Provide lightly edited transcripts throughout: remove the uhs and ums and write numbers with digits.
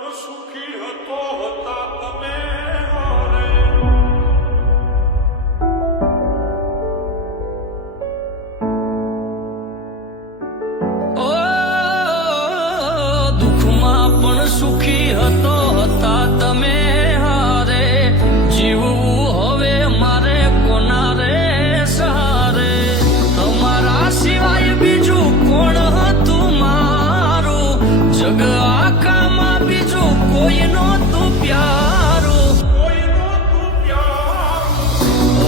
પણ સુખી હતો હતા તમે હારે દુઃખમાં પણ સુખી હતો હતા તમે હારે જીવવું હવે મારે કોના રે સહારે તમારા સિવાય બીજું કોણ હતું મારું જગ આખામાં બીજું કોઈ નહોતું પ્યારું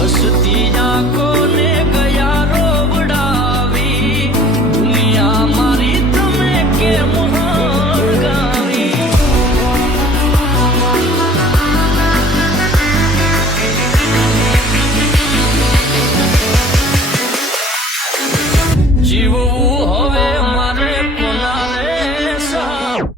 હસતી આંખોને ગયા રોવડાવી દુનિયા મારી તમે કેમ જીવવું હવે મારે કોના રે સહારે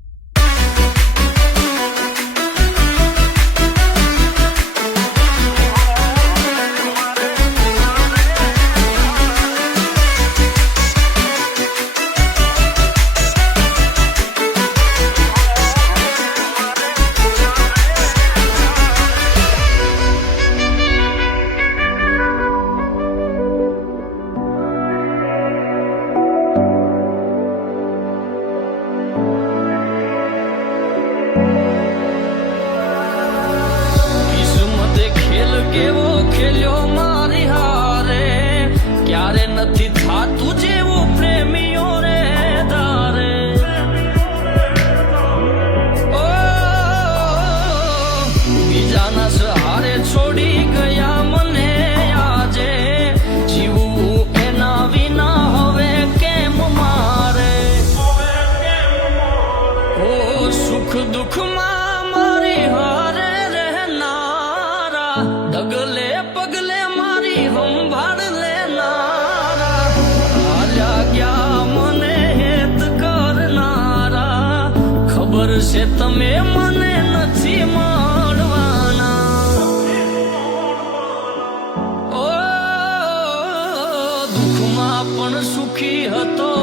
કેવો ખેલ્યો મારી હારે ક્યારે નથી થાતું જેવું પ્રેમીઓ રે ધારે ઓ બીજાના સહારે છોડી ગયા મને આજે જીવવું એના વિના હવે કેમ મારે ઓ સુખ દુઃખમાં મારી હારે ડગલે પગલે મારી સંભાળ લેનારા હાલ્યા ગયા મને હેત કરનારા ખબર છે તમે મને નથી મળવાના ઓ દુઃખમાં પણ સુખી હતો